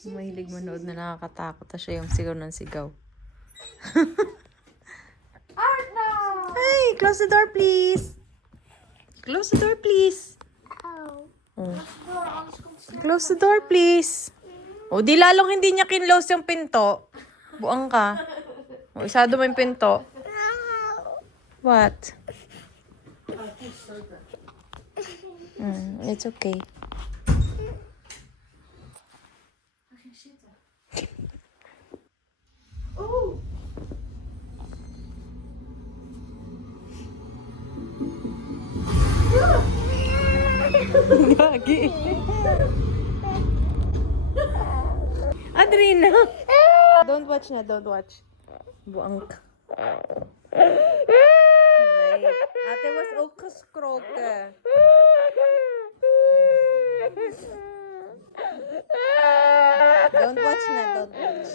Mahilig manood na nakakatakot na siya yung sigaw ng sigaw. Hey, close the door please. Close the door please. Oh. Close the door please. O di lalong hindi niya kinlose yung pinto. Buang ka. O isado mo yung pinto. What? It's okay. Gagi. Adrina. Don't watch na, don't watch. Buang ka. Ate was okaskrok. Don't watch na, don't watch.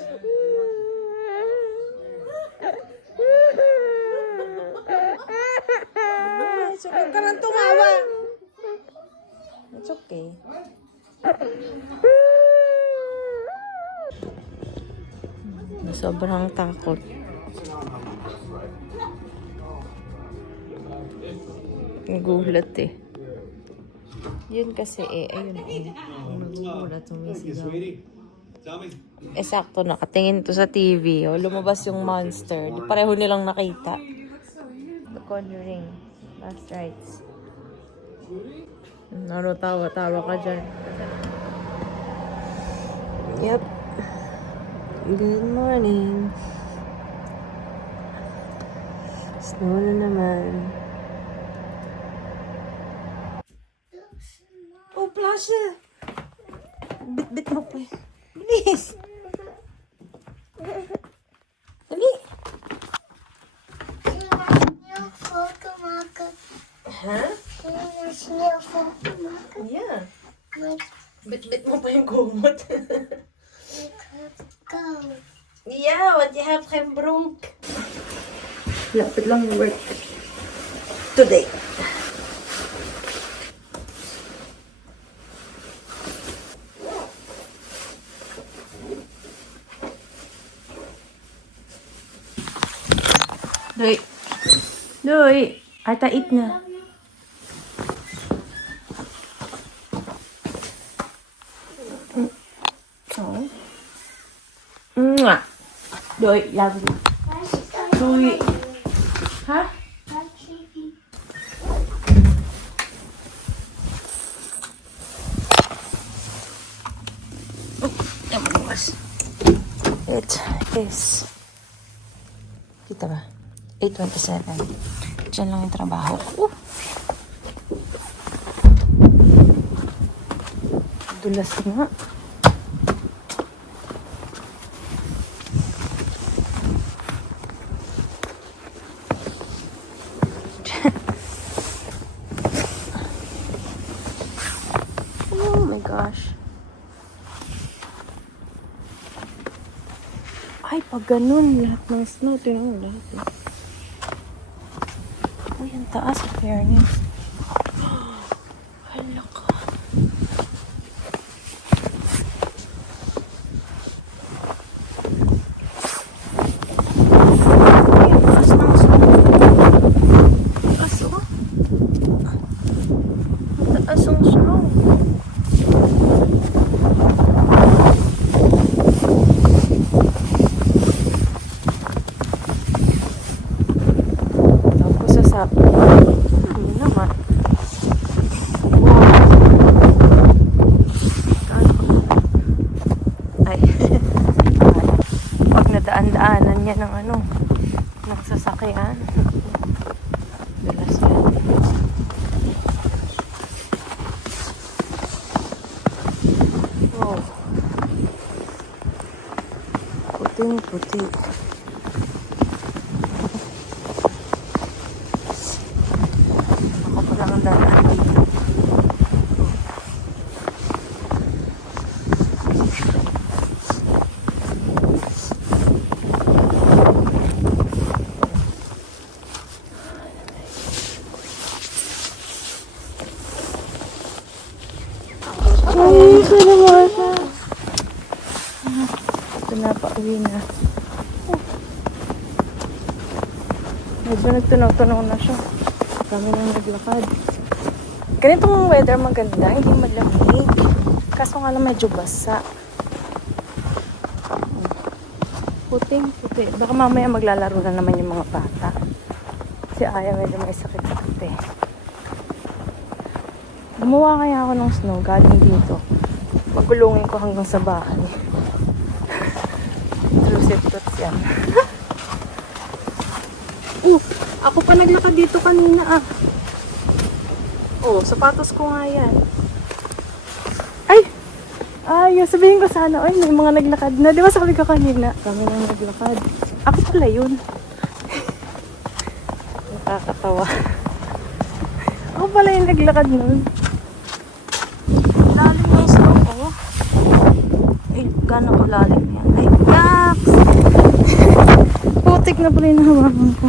So, huwag ka nang tumawa. It's okay. Sobrang takot. Nagulat eh. Yun kasi ayun nagugulat, sumisigaw. Sakto, nakatingin to sa TV. O, lumabas yung monster. Pareho nilang nakita. The Conjuring. Last rites. Tawa ka dyan. Yep. Good morning. Snow na naman. Oh, Plasha! Bit-bit mo pa. Bilis! Dali! Ha? Yeah. Bit-bit mo pa yung kumot. Yeah, what you have brunk. Lapit lang yung work today. Doy. Doy. Ata eat na. Oh. Mwah. Doy, love you. Doy. Ha? Oh, yaman. It is. Kita ba? 8:27. Diyan lang yung trabaho ko. Dulas nga. Oh my gosh. Ay, pag ganun, lahat ng snow, tinanong lahat eh. Uy, ang taas, fairness. Hala ka. Uy, ang taas ng snow. Taas, oh. Ang taas ng snow. Naman. Ay. Pag nadaan-daanan niya ng ng sasakyan. Dulas yan. Wow. Puting-puti. Ang dadaan dito. Ay, ito naman. pinapauwi na. Oh. Medyo nagtunaw-tunaw na siya. Kami nang naglakad. Ganitong weather maganda, hindi malamig. Kaso nga lang medyo basa. Puting-puti. Baka mamaya maglalaro na naman yung mga bata. Si Aya medyo may sakit-sakit eh. Gumawa kaya ako ng snow galing dito. Magulungin ko hanggang sa bahay. Intrusive thoughts yan. Ako pa naglakad dito kanina ah. Sapatos ko nga yan. Ay, sabihin ko sana, may mga naglakad na. Di ba sabi ko kanina? Kami nang naglakad. Ako pala yun. Nakakatawa. Ako pala yung naglakad nun. Lalim na yung snow ko. Gano'n ko lalim yan. Ay, yaks! Putik na pala yung nahawakan ko.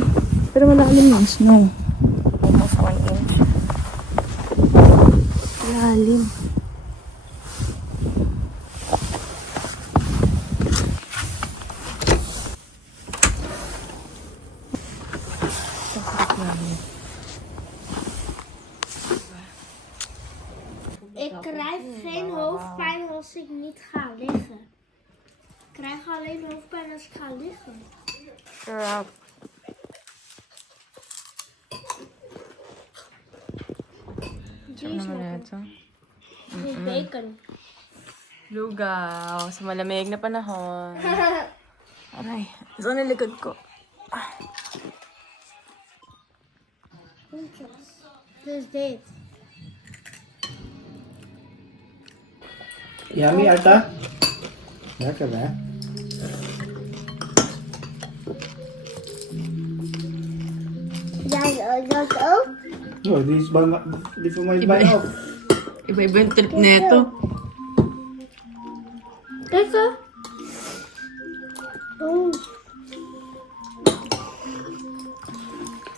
Pero malalim yung snow. Almost 1 inch. Lalim. Ik krijg geen hoofdpijn als ik niet ga liggen. Ik krijg alleen hoofdpijn als ik ga liggen. Sarap. Die is lekker. Dit is bacon. Lugaw. Sa malamig na panahon. Aray. Ito na likod ko. Dus dit. Yummy, Arta? Lekker, hè? Jij dat ook? Oh, die van mij is bijna op. Iba-iba yung trip neto. Kijk zo. Oh.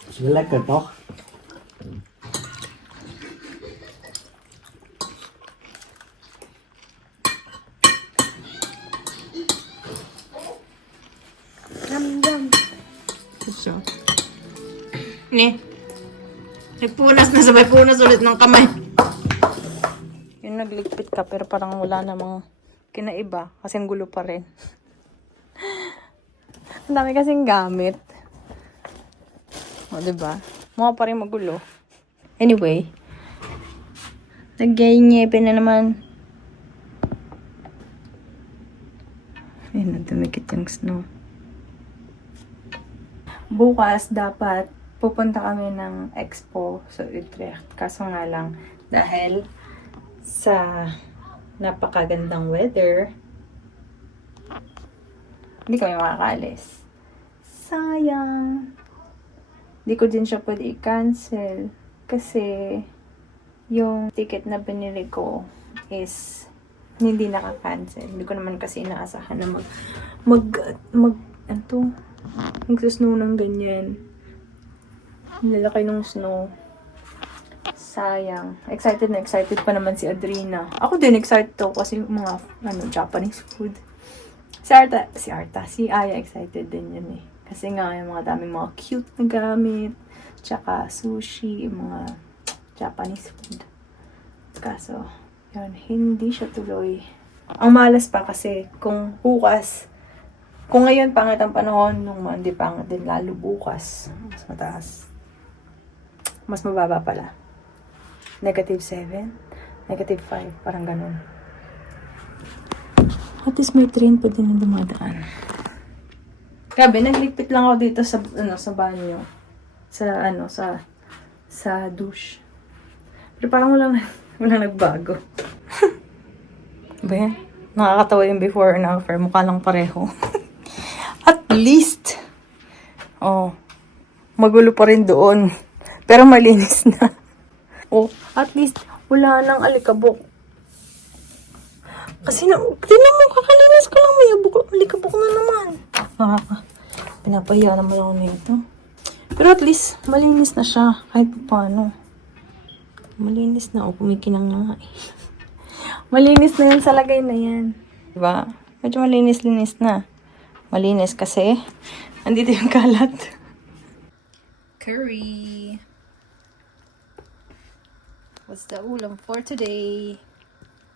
Is wel lekker, toch? Yum yum. So. Ni. Nagpunas na sabay punas ulit ng kamay. Yung nagligpit ka pero parang wala namang kinaiba kasi ang gulo pa rin. Ang dami kasing gamit. O, diba? Mukha pa rin magulo. Anyway. Nag-nyepe na naman. Ayun, dumikit yung snow. Bukas dapat pupunta kami ng expo sa Utrecht. Kaso nga lang, dahil sa napakagandang weather, hindi kami makakaalis. Sayang. Hindi ko din siya pwede i-cancel. Kasi yung ticket na binili ko is hindi nakakancel. Hindi ko naman kasi inaasahan na magsusnow ng ganyan. Nilalaki ng snow. Sayang. Excited na excited pa naman si Adrina. Ako din excited to kasi mga Japanese food. Si Aya excited din yun eh. Kasi nga yung mga daming mga cute na gamit. Tsaka sushi, mga Japanese food. Kaso, yun, hindi siya tuloy. Ang malas pa kasi kung bukas, kung ngayon pangit ang panahon, nung hindi pangit din lalo bukas, mas mataas. Mas mababa pala. -7, -5, parang ganun. At least may train pa din na dumadaan. Grabe, nagligpit lang ako dito sa banyo. Sa douche. Pero parang walang nagbago. Ba yan? Nakakatawa yung before and after. Mukha lang pareho. At least, magulo pa rin doon. Pero malinis na. At least, wala nang alikabok. Kasi tinan mo, kakalinis ko lang, may alikabok na naman. Pinapahiya naman ako nito. Pero at least, malinis na siya. Kahit paano. Malinis na. Kumikinang na nga eh. Malinis na yun sa lagay na yan. Diba? Medyo malinis-linis na. Malinis kasi andito yung kalat. Curry. What's the ulam for today?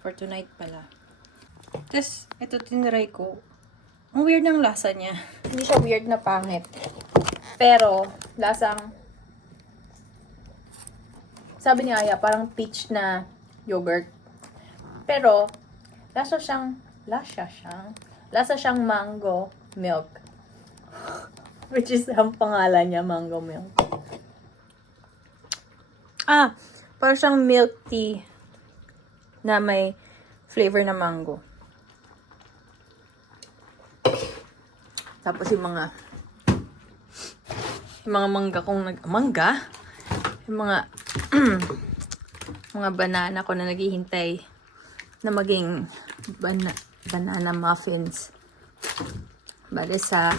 For tonight pala. Tapos, ito tinry ko. Ang weird ng lasa niya. Hindi siya weird na pangit. Pero, lasang, sabi ni Aya, parang peach na yogurt. Pero, lasa siyang mango milk. Which is, ang pangalan niya, mango milk. Parang siyang milk tea na may flavor na mango. Tapos yung mga mga banana ko na naghihintay na maging banana muffins. Bale sa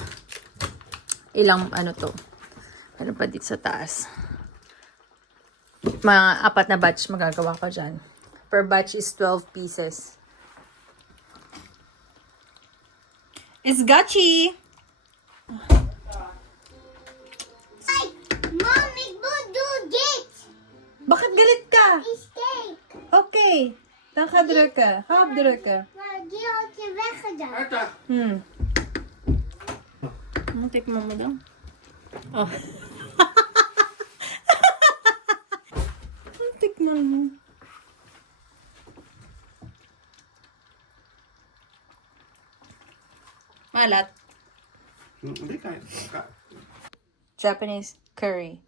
ilang ano pa dito sa taas. Mga 4 na batch magagawa ko dyan. Per batch is 12 pieces. It's Gachi! Ay! Mom, ik moet doen dit! Bakit galit ka? Is cake! Okay. Dan ga drukken. Ga opdrukken. Maar die had je weggedaan. Marta. Tikman mo daw. Oh. Tikman mo. Malat. Hindi ka. Japanese curry.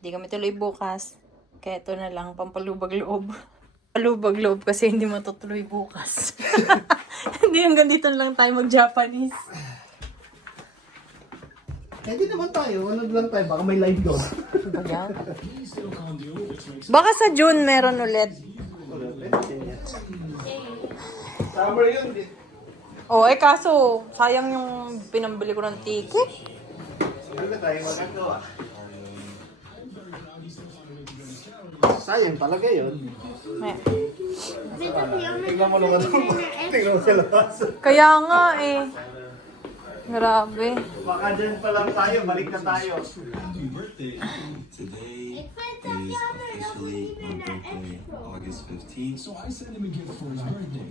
Hindi kami tuloy bukas. Kaya ito na lang, pampalubag-loob. Palubag-loob kasi hindi matutuloy bukas. Hindi hanggang dito lang tayo mag-Japanese. Eh, di naman tayo. Ano lang tayo? Baka may live doon. Baka sa June meron ulit. Summer yun. Oh, kaso, sayang yung pinambili ko ng ticket. Ano na tayo magagawa? Sayang talaga yun. Tignan mo naman ito. Tignan mo sa labas. Kaya nga eh. Grabe. Baka dyan pa lang tayo. Balik na tayo. Ik vind het jammer dat we niet meer naar Expo. August 15th. So I sent him a gift for his birthday.